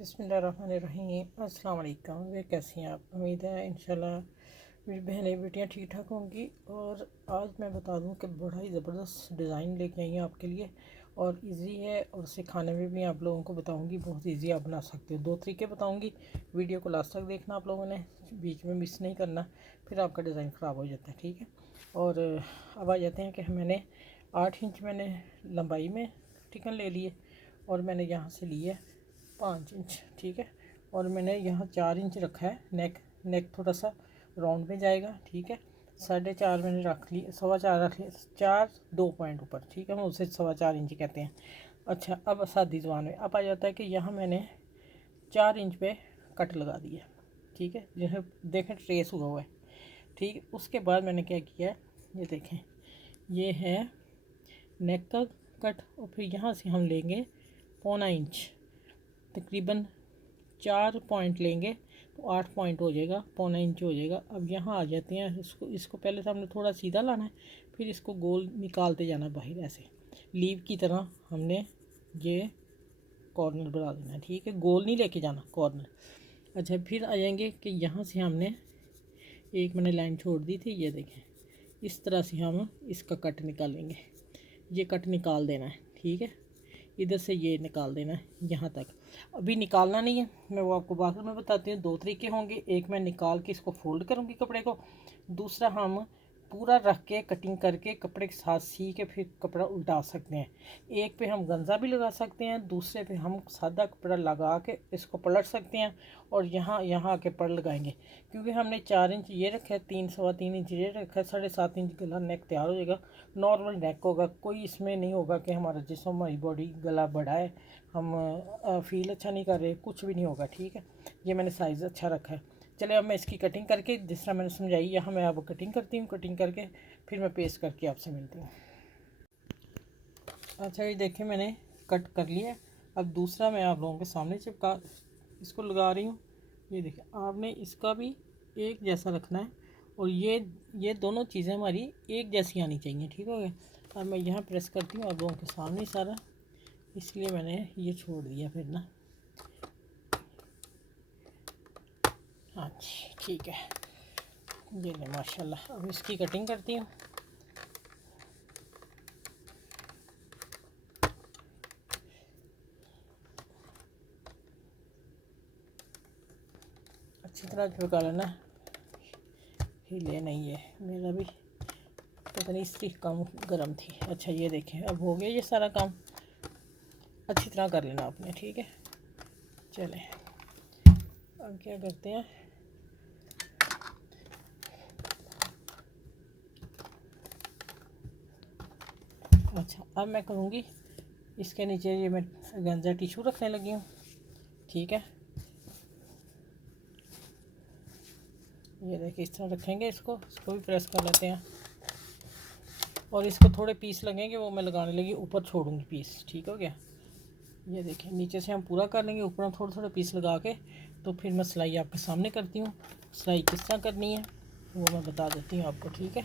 बिस्मिल्लाहिर्रहमानिर्रहीम। अस्सलाम वालेकुम। वे कैसी हैं आप? उम्मीद है इंशाल्लाह मेरी बहनें बेटियां ठीक ठाक होंगी। और आज मैं बता दूं कि बड़ा ही ज़बरदस्त डिज़ाइन लेके आई हूँ आपके लिए और इजी है और सिखाने में भी आप लोगों को बताऊंगी, बहुत इजी आप बना सकते हो। 2 तरीके बताऊंगी, वीडियो को लास्ट तक देखना आप लोगों ने, बीच में मिस नहीं करना, फिर आपका डिज़ाइन ख़राब हो जाता है। ठीक है। और अब आ जाते हैं कि मैंने 8 इंच मैंने लंबाई में टिकन ले लिए और मैंने यहाँ से लिए 5 इंच। ठीक है। और मैंने यहाँ 4 इंच रखा है। नेक थोड़ा सा राउंड में जाएगा। ठीक है। 4.5 मैंने रख ली, 4.25 रख लिया, 4 2 पॉइंट ऊपर। ठीक है, हम उसे 4.25 इंच कहते हैं। अच्छा, अब सादी ज़ुबान में अब आ जाता है कि यहाँ मैंने 4 इंच पे कट लगा दिया। ठीक है, जैसे देखें ट्रेस हुआ हुआ है। ठीक है। उसके बाद मैंने क्या किया है, ये देखें, ये है नेक का कट और फिर यहाँ से हम लेंगे 1.25 इंच, तकरीबन 4 पॉइंट लेंगे तो 8 पॉइंट हो जाएगा, 1.25 इंच हो जाएगा। अब यहाँ आ जाते हैं, इसको पहले से हमने थोड़ा सीधा लाना है, फिर इसको गोल निकालते जाना बाहर, ऐसे लीव की तरह हमने ये कॉर्नर बना देना है। ठीक है, गोल नहीं लेके जाना, कॉर्नर। अच्छा, फिर आ जाएंगे कि यहाँ से हमने एक मैंने लाइन छोड़ दी थी, ये देखें, इस तरह से हम इसका कट निकालेंगे। ये कट निकाल देना है। ठीक है, इधर से ये निकाल देना है यहाँ तक। अभी निकालना नहीं है, मैं वो आपको बाद में बताती हूँ। 2 तरीके होंगे, एक मैं निकाल के इसको फोल्ड करूँगी कपड़े को, दूसरा हम पूरा रख के कटिंग करके कपड़े के साथ सी के फिर कपड़ा उल्टा सकते हैं। एक पे हम गंजा भी लगा सकते हैं, दूसरे पे हम सादा कपड़ा लगा के इसको पलट सकते हैं और यहाँ आके पड़ लगाएंगे। क्योंकि हमने 4 इंच ये रखा है, 3 सवा 3 इंच ये रखा है, 7.5 इंच गला नेक तैयार हो जाएगा। नॉर्मल नेक होगा, कोई इसमें नहीं होगा कि हमारा जिसम, हमारी बॉडी गला बड़ा है, हम फील अच्छा नहीं कर रहे, कुछ भी नहीं होगा। ठीक है, ये मैंने साइज़ अच्छा रखा है। चले अब मैं इसकी कटिंग करके, जिस तरह मैंने समझाई, यहाँ मैं अब कटिंग करती हूँ। कटिंग करके फिर मैं पेस्ट करके आपसे मिलती हूँ। अच्छा, ये देखें मैंने कट कर लिया। अब दूसरा मैं आप लोगों के सामने चिपका इसको लगा रही हूँ। ये देखें, आपने इसका भी एक जैसा रखना है और ये दोनों चीज़ें हमारी एक जैसी आनी चाहिए। ठीक हो गया। अब मैं यहाँ प्रेस करती हूँ आप लोगों के सामने सारा, इसलिए मैंने ये छोड़ दिया फिर ना। हाँ जी, ठीक है, ये ले माशाल्लाह। अब इसकी कटिंग करती हूँ। अच्छी तरह चिपका लेना, हिले नहीं है मेरा भी, पता नहीं इसकी कम गर्म थी। अच्छा, ये देखें, अब हो गया ये सारा काम, अच्छी तरह कर लेना आपने। ठीक है, चलें अब क्या करते हैं, अच्छा अब मैं करूँगी इसके नीचे, ये मैं गंजा टिशू रखने लगी हूँ। ठीक है, ये देखिए इस तरह रखेंगे, इसको भी प्रेस कर लेते हैं और इसको थोड़े पीस लगेंगे, वो मैं लगाने लगी, ऊपर छोड़ूंगी पीस। ठीक हो गया। ये देखें, नीचे से हम पूरा कर लेंगे, ऊपर हम थोड़े थोड़े पीस लगा के, तो फिर मैं सिलाई आपके सामने करती हूँ। सिलाई किस तरह करनी है वो मैं बता देती हूँ आपको। ठीक है,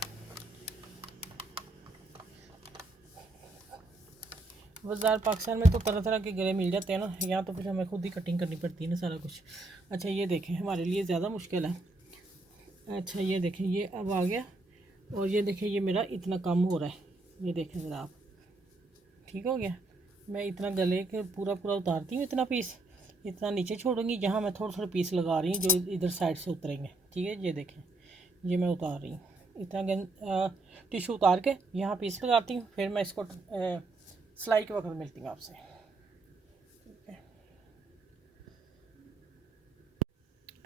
बाज़ार पाकिस्तान में तो तरह तरह के गले मिल जाते हैं ना, यहाँ तो फिर हमें खुद ही कटिंग करनी पड़ती है ना सारा कुछ। अच्छा, ये देखें, हमारे लिए ज़्यादा मुश्किल है। अच्छा, ये देखें, ये अब आ गया और ये देखें, ये मेरा इतना कम हो रहा है, ये देखें ज़रा आप। ठीक हो गया। मैं इतना गले के पूरा उतारती हूँ, इतना पीस, इतना नीचे छोड़ूंगी, जहाँ मैं थोड़े थोड़े पीस लगा रही हूँ जो इधर साइड से उतरेंगे। ठीक है, ये देखें, ये मैं उतार रही हूँ, इतना टिशू उतार के यहाँ पीस लगाती हूँ, फिर मैं इसको सिलाई के वक्त मिलती हूँ आपसे। ठीक है।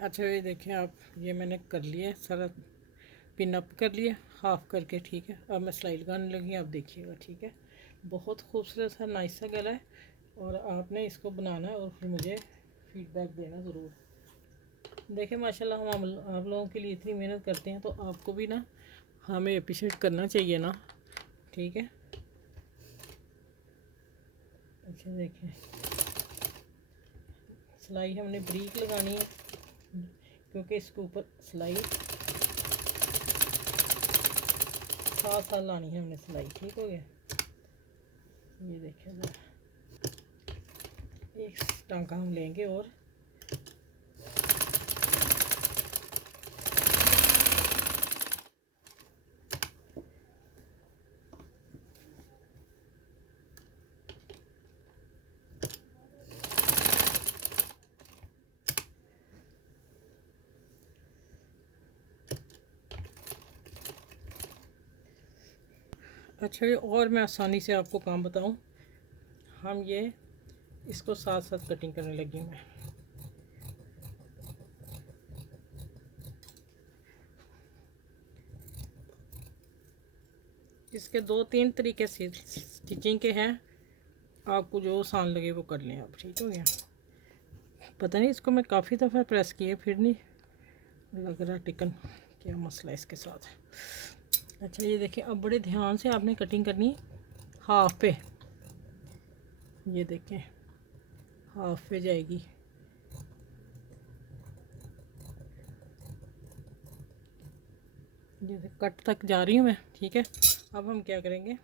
अच्छा, ये देखें आप, ये मैंने कर लिया सारा, पिन अप कर लिया हाफ करके। ठीक है, अब मैं सिलाई लगाने लगी, आप देखिएगा। ठीक है, बहुत खूबसूरत सा नाइस सा गला है और आपने इसको बनाना है और फिर मुझे फीडबैक देना ज़रूर। देखें माशाल्लाह, हम आप लोगों के लिए इतनी मेहनत करते हैं तो आपको भी ना हमें अप्रिशिएट करना चाहिए ना। ठीक है। अच्छा, देखें, सिलाई हमने ब्रीक लगानी है क्योंकि इसके ऊपर सिलाई साथ लानी है हमने सिलाई। ठीक हो गया। ये देखें, एक टांका हम लेंगे और अच्छा ये और मैं आसानी से आपको काम बताऊं, हम ये इसको साथ साथ कटिंग करने लगी हूँ मैं। इसके 2-3 तरीके से स्टिचिंग के हैं, आपको जो आसान लगे वो कर लें आप। ठीक हो गया। पता नहीं इसको मैं काफ़ी दफ़ा प्रेस किए फिर नहीं लग रहा टिकन, क्या मसला है इसके साथ। अच्छा ये देखिए, अब बड़े ध्यान से आपने कटिंग करनी है हाफ पे। ये देखें हाफ पे जाएगी। ये कट तक जा रही हूँ मैं। ठीक है, अब हम क्या करेंगे,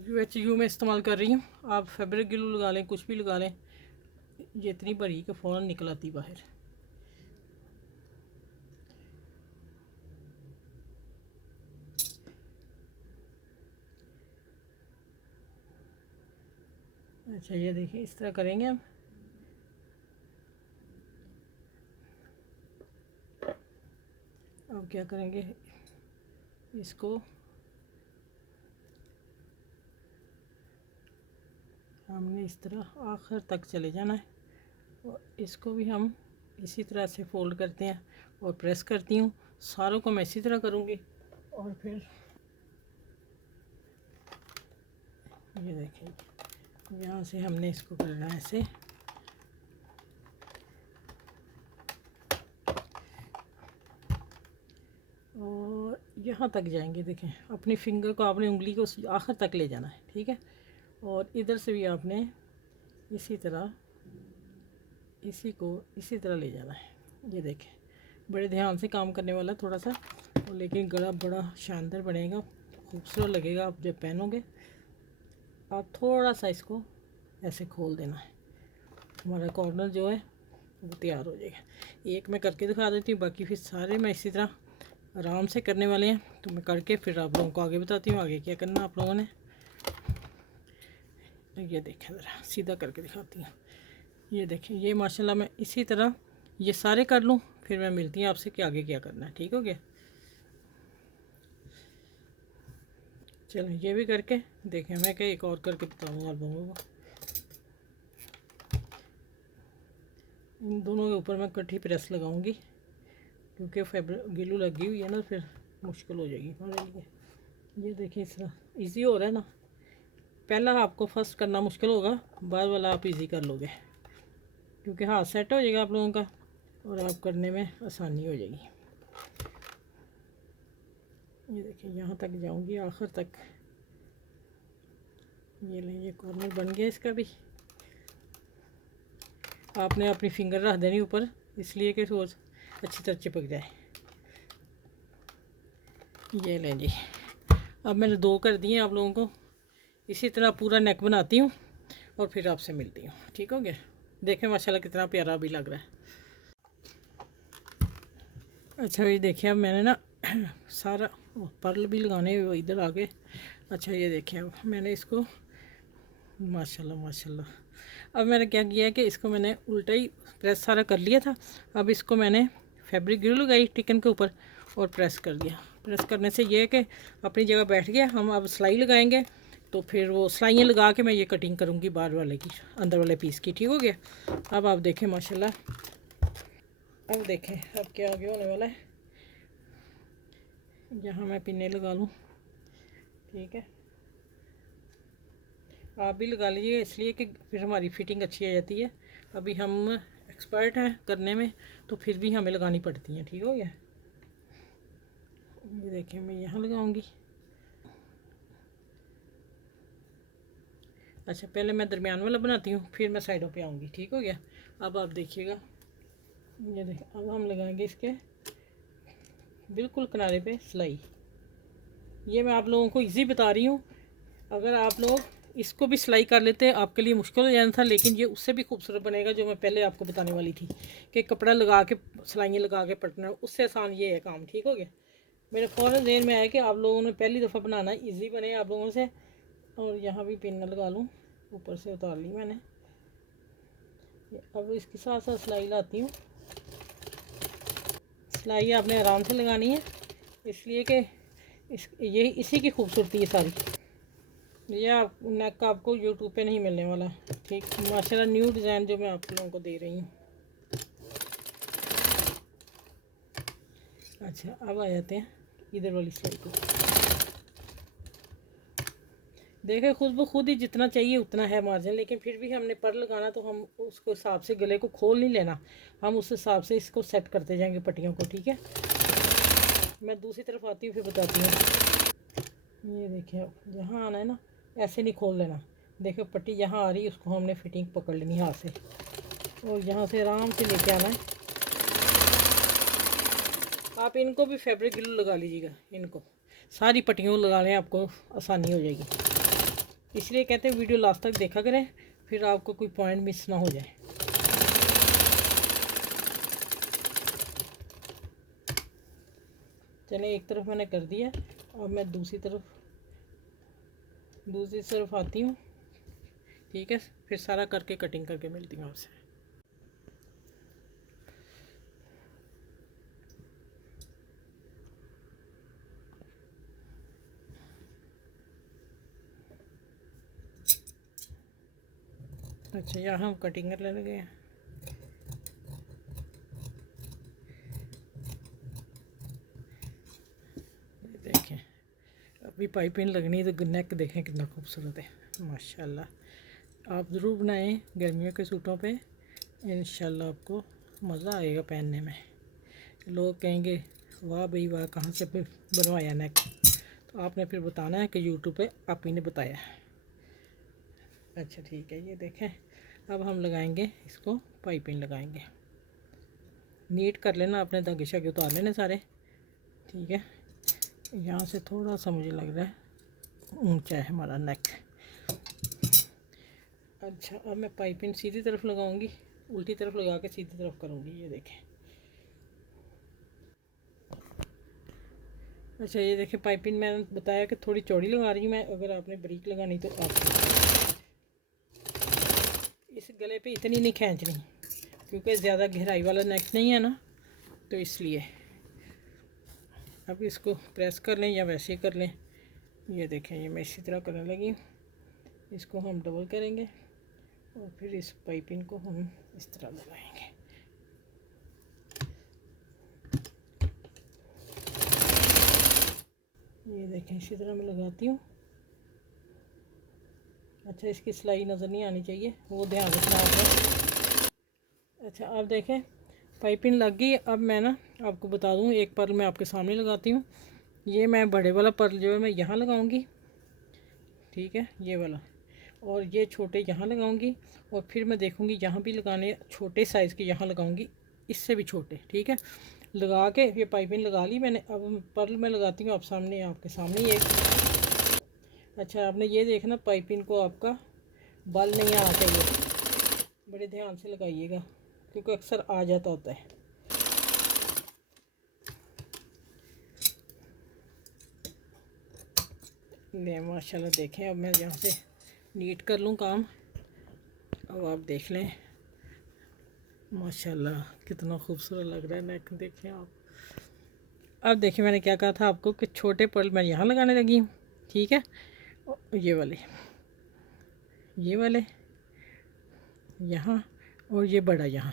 UHU में इस्तेमाल कर रही हूँ, आप फैब्रिक ग्लू लगा लें, कुछ भी लगा लें। ये इतनी बड़ी कि फ़ौरन निकल आती बाहर। अच्छा ये देखिए, इस तरह करेंगे हम। अब क्या करेंगे, इसको हमने इस तरह आखिर तक चले जाना है, और इसको भी हम इसी तरह से फोल्ड करते हैं और प्रेस करती हूँ। सारों को मैं इसी तरह करूँगी। और फिर ये देखिए, यहाँ से हमने इसको करना है ऐसे, और यहाँ तक जाएंगे। देखें, अपनी फिंगर को, अपनी उंगली को आखिर तक ले जाना है। ठीक है, और इधर से भी आपने इसी तरह इसी को इसी तरह ले जाना है। ये देखें, बड़े ध्यान से काम करने वाला थोड़ा सा, और लेकिन गला बड़ा शानदार बनेगा, खूबसूरत लगेगा आप जब पहनोगे। आप थोड़ा सा इसको ऐसे खोल देना है, हमारा कॉर्नर जो है वो तैयार हो जाएगा। एक मैं करके दिखा देती हूँ, बाकी फिर सारे मैं इसी तरह आराम से करने वाले हैं। तो मैं करके फिर आप लोगों को आगे बताती हूँ आगे क्या करना आप लोगों ने। ये देखें, ज़रा सीधा करके दिखाती हूँ। ये देखें, ये माशाल्लाह मैं इसी तरह ये सारे कर लूँ, फिर मैं मिलती हूँ आपसे कि आगे क्या करना है। ठीक हो गया। चलो ये भी करके देखें, मैं क्या एक और करके बताऊँगा आप लोगों को। इन दोनों के ऊपर मैं कटी प्रेस लगाऊंगी, क्योंकि फैब्रिक ग्लू लगी हुई है ना, फिर मुश्किल हो जाएगी हमारे लिए। ये देखिए, इस तरह ईजी हो रहा है ना। पहला आपको फर्स्ट करना मुश्किल होगा, बाद वाला आप इजी कर लोगे, क्योंकि हाथ सेट हो जाएगा आप लोगों का और आप करने में आसानी हो जाएगी। ये देखिए, यहाँ तक जाऊंगी आखिर तक। ये लें, ये कॉर्नर बन गया इसका भी। आपने अपनी फिंगर रख देनी ऊपर, इसलिए कि सोच अच्छी तरह चिपक जाए। ये लें जी, अब मैंने 2 कर दिए आप लोगों को। इसी तरह पूरा नेक बनाती हूँ और फिर आपसे मिलती हूँ। ठीक हो गया। देखें माशाल्लाह कितना प्यारा भी लग रहा है। अच्छा ये देखिए, अब मैंने ना सारा पर्ल भी लगाने इधर आगे। अच्छा ये देखिए, अब मैंने इसको माशाल्लाह माशाल्लाह, अब मैंने क्या किया है कि इसको मैंने उल्टा ही प्रेस सारा कर लिया था। अब इसको मैंने फैब्रिक ग्लू लगाई टिकन के ऊपर और प्रेस कर दिया। प्रेस करने से ये है कि अपनी जगह बैठ गया। हम अब सिलाई लगाएंगे, तो फिर वो सिलाइयाँ लगा के मैं ये कटिंग करूँगी बाहर वाले की, अंदर वाले पीस की। ठीक हो गया। अब आप देखें माशाल्लाह, अब देखें अब क्या आगे होने वाला है। यहाँ मैं पिन्ने लगा लूँ। ठीक है, आप भी लगा लीजिए, इसलिए कि फिर हमारी फिटिंग अच्छी आ जाती है। अभी हम एक्सपर्ट हैं करने में, तो फिर भी हमें लगानी पड़ती हैं। ठीक हो गया। ये देखिए, मैं यहाँ लगाऊंगी। अच्छा, पहले मैं दरमियान वाला बनाती हूँ, फिर मैं साइडों पे आऊँगी। ठीक हो गया। अब आप देखिएगा, ये देखिए, अब हम लगाएंगे इसके बिल्कुल किनारे पे सिलाई। ये मैं आप लोगों को इजी बता रही हूँ। अगर आप लोग इसको भी सिलाई कर लेते हैं, आपके लिए मुश्किल हो जाना था, लेकिन ये उससे भी खूबसूरत बनेगा। जो मैं पहले आपको बताने वाली थी कि कपड़ा लगा के सिलाइयाँ लगा के पटना, उससे आसान ये है काम। ठीक हो गया। मेरे फ़ौरन ज़हन में आया कि आप लोगों ने पहली दफ़ा बनाना, ईजी बने आप लोगों से। और यहाँ भी पिन लगा लूँ, ऊपर से उतार ली मैंने। अब इसके साथ साथ सिलाई लाती हूँ। सिलाई आपने आराम से लगानी है, इसलिए कि ये इसी की खूबसूरती है सारी। ये आप नेक का आपको यूट्यूब पे नहीं मिलने वाला। ठीक, माशाल्लाह न्यू डिज़ाइन जो मैं आप लोगों को दे रही हूँ। अच्छा, अब आ जाते हैं इधर वाली साइड को। देखें खुद ब खुद ही जितना चाहिए उतना है मार्जिन, लेकिन फिर भी हमने पर लगाना तो हम उसको हिसाब से गले को खोल नहीं लेना, हम उस हिसाब से इसको सेट करते जाएंगे पट्टियों को। ठीक है, मैं दूसरी तरफ आती हूँ फिर बताती हूँ। ये देखिए, अब जहाँ आना है ना ऐसे नहीं खोल लेना। देखो पट्टी यहाँ आ रही है, उसको हमने फिटिंग पकड़ लेनी हाथ से और यहाँ से आराम से लेके आना है। आप इनको भी फैब्रिक ग्लू लगा लीजिएगा, इनको सारी पट्टियों लगाने आपको आसानी हो जाएगी। इसलिए कहते हैं वीडियो लास्ट तक देखा करें, फिर आपको कोई पॉइंट मिस ना हो जाए। चलिए, एक तरफ मैंने कर दिया, अब मैं दूसरी तरफ आती हूँ। ठीक है, फिर सारा करके कटिंग करके मिलती हूँ आपसे। अच्छा, यहाँ हम कटिंग कर लेने गए। देखें, अभी पाइपिंग लगनी है तो नेक देखें कितना खूबसूरत है माशाल्लाह। आप ज़रूर बनाएं गर्मियों के सूटों पे, इंशाल्लाह आपको मज़ा आएगा पहनने में। लोग कहेंगे वाह भाई वाह, कहाँ से फिर बनवाया नेक। तो आपने फिर बताना है कि यूट्यूब पे आप ही ने बताया। अच्छा ठीक है, ये देखें अब हम लगाएंगे इसको, पाइपिंग लगाएंगे। नीट कर लेना, अपने धागे शागे उतार लेने सारे। ठीक है, यहाँ से थोड़ा सा मुझे लग रहा है ऊंचा है हमारा नेक। अच्छा, अब मैं पाइपिंग सीधी तरफ लगाऊंगी, उल्टी तरफ लगा के सीधी तरफ करूँगी। ये देखें। अच्छा, ये देखें पाइपिंग मैंने बताया कि थोड़ी चौड़ी लगा रही हूँ मैं, अगर आपने बारीक लगानी तो आप इस गले पे इतनी नहीं खींचनी, क्योंकि ज़्यादा गहराई वाला नेक नहीं है ना, तो इसलिए। अब इसको प्रेस कर लें या वैसे ही कर लें। ये देखें, ये मैं इसी तरह करने लगी हूँ। इसको हम डबल करेंगे और फिर इस पाइपिंग को हम इस तरह लगाएंगे। ये देखें, इसी तरह मैं लगाती हूँ। अच्छा, इसकी सिलाई नज़र नहीं आनी चाहिए, वो ध्यान रखना होगा। अच्छा, आप देखें पाइपिंग लग गई। अब मैं ना आपको बता दूँ, एक पर्ल मैं आपके सामने लगाती हूँ। ये मैं बड़े वाला पर्ल जो है मैं यहाँ लगाऊंगी। ठीक है, ये वाला, और ये छोटे यहाँ लगाऊंगी। और फिर मैं देखूंगी यहाँ भी लगाने, छोटे साइज़ के यहाँ लगाऊंगी, इससे भी छोटे। ठीक है, लगा के ये पाइपिंग लगा ली मैंने। अब पर्ल मैं लगाती हूँ आप सामने, आपके सामने ये। अच्छा, आपने ये देखना पाइपिंग को आपका बल नहीं आना चाहिए, बड़े ध्यान से लगाइएगा क्योंकि अक्सर आ जाता होता है। ले माशाल्लाह, देखें अब मैं यहाँ से नीट कर लूँ काम। अब आप देख लें माशाल्लाह कितना खूबसूरत लग रहा है नेक। देखें आप, अब देखिए मैंने क्या कहा था आपको कि छोटे पर्ल मैं यहाँ लगाने लगी हूँ। ठीक है, ये वाले यहाँ और ये बड़ा यहाँ।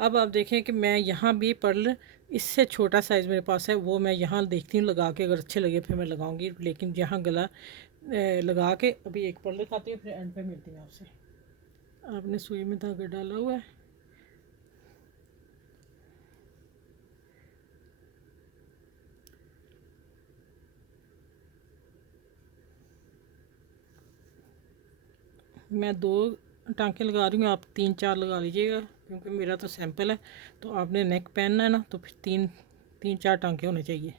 अब आप देखें कि मैं यहाँ भी पर्ल इससे छोटा साइज़ मेरे पास है, वो मैं यहाँ देखती हूँ लगा के, अगर अच्छे लगे फिर मैं लगाऊंगी। लेकिन यहाँ गला लगा के अभी एक पर्ल लगाती हूँ, फिर एंड पे मिलती हूँ आपसे। आपने सुई में धागा डाला हुआ है। मैं 2 टांके लगा रही हूँ, आप 3-4 लगा लीजिएगा, क्योंकि मेरा तो सैंपल है। तो आपने नेक पहनना है ना, तो फिर 3-4 टांके होने चाहिए।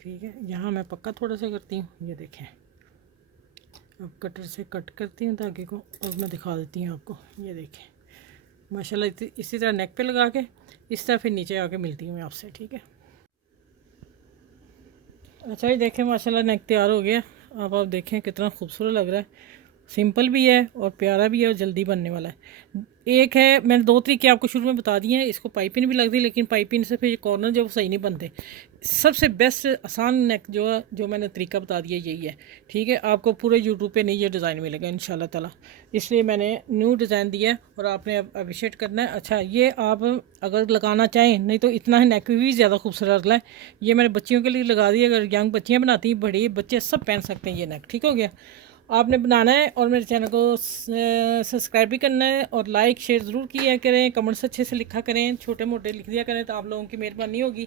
ठीक है, यहाँ मैं पक्का थोड़ा सा करती हूँ। ये देखें, अब कटर से कट करती हूँ धागे को और मैं दिखा देती हूँ आपको। ये देखें माशाल्लाह, इसी तरह नेक पे लगा के इस तरह फिर नीचे आके मिलती हूँ मैं आपसे। ठीक है, अच्छा ये देखें माशाल्लाह नेक तैयार हो गया। अब आप देखें कितना खूबसूरत लग रहा है, सिंपल भी है और प्यारा भी है और जल्दी बनने वाला है। एक है, मैंने 2 तरीके आपको शुरू में बता दिए हैं। इसको पाइपिंग भी लगती है, लेकिन पाइपिंग से फिर कॉर्नर जो सही नहीं बनते। सबसे बेस्ट आसान नेक जो मैंने तरीका बता दिया यही है, ठीक है। आपको पूरे यूट्यूब पे नहीं ये डिज़ाइन मिलेगा इंशाल्लाह ताला, इसलिए मैंने न्यू डिज़ाइन दिया है और आपने अप्रिशिएट करना है। अच्छा, ये आप अगर लगाना चाहें, नहीं तो इतना है नेक भी ज़्यादा खूबसूरत है। ये मैंने बच्चियों के लिए लगा दिया, अगर यंग बच्चियाँ बनाती हैं, बड़े बच्चे सब पहन सकते हैं ये नेक, ठीक हो गया। आपने बनाना है और मेरे चैनल को सब्सक्राइब भी करना है और लाइक शेयर ज़रूर किया करें, कमेंट्स अच्छे से लिखा करें, छोटे मोटे लिख दिया करें तो आप लोगों की मेहरबानी होगी,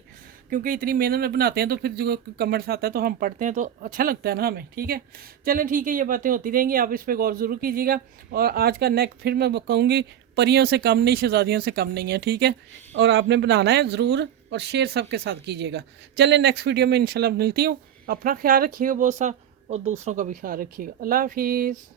क्योंकि इतनी मेहनत में बनाते हैं तो फिर जो कमेंट्स आता है तो हम पढ़ते हैं तो अच्छा लगता है ना हमें, ठीक है। चलें ठीक है, ये बातें होती रहेंगी, आप इस पर गौर ज़रूर कीजिएगा। और आज का नेक फिर मैं कहूँगी परियों से कम नहीं, शहजादियों से कम नहीं है, ठीक है। और आपने बनाना है ज़रूर और शेयर सबके साथ कीजिएगा। चलें नेक्स्ट वीडियो में इंशाल्लाह मिलती हूँ। अपना ख्याल रखिएगा बहुत सा और दूसरों का भी ख्याल रखिएगा। अल्लाह हाफिज़।